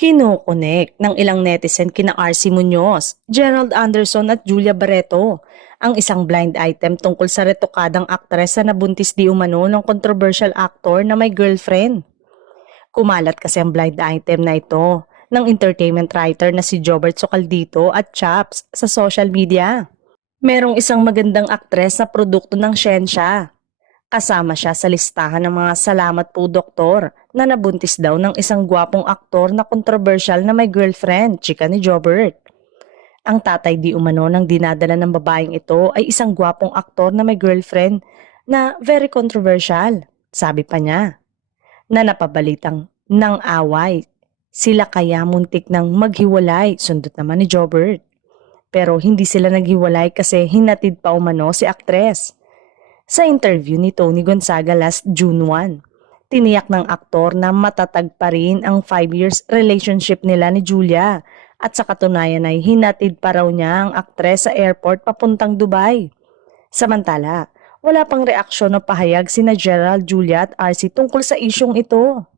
Kinokonek ng ilang netizen kina RC Munoz, Gerald Anderson at Julia Barreto ang isang blind item tungkol sa retokadang aktres na nabuntis di umano ng controversial actor na may girlfriend. Kumalat kasi ang blind item na ito ng entertainment writer na si Jobert Socaldito at Chaps sa social media. Merong isang magandang aktres na produkto ng siyensya. Kasama siya sa listahan ng mga salamat po doktor na nabuntis daw ng isang gwapong aktor na kontrobersyal na may girlfriend, chika ni Jobert. Ang tatay di umano ng dinadala ng babaeng ito ay isang gwapong aktor na may girlfriend na very controversial, sabi pa niya, na napabalitang ng away. Sila kaya muntik ng maghiwalay, sundot naman ni Jobert. Pero hindi sila naghiwalay kasi hinatid pa umano si aktres. Sa interview ni Tony Gonzaga last June 1, tiniyak ng aktor na matatag pa rin ang 5 years relationship nila ni Julia at sa katunayan ay hinatid pa raw niya ang aktres sa airport papuntang Dubai. Samantala, wala pang reaksyon o pahayag sina Gerald, Julia at RC tungkol sa isyong ito.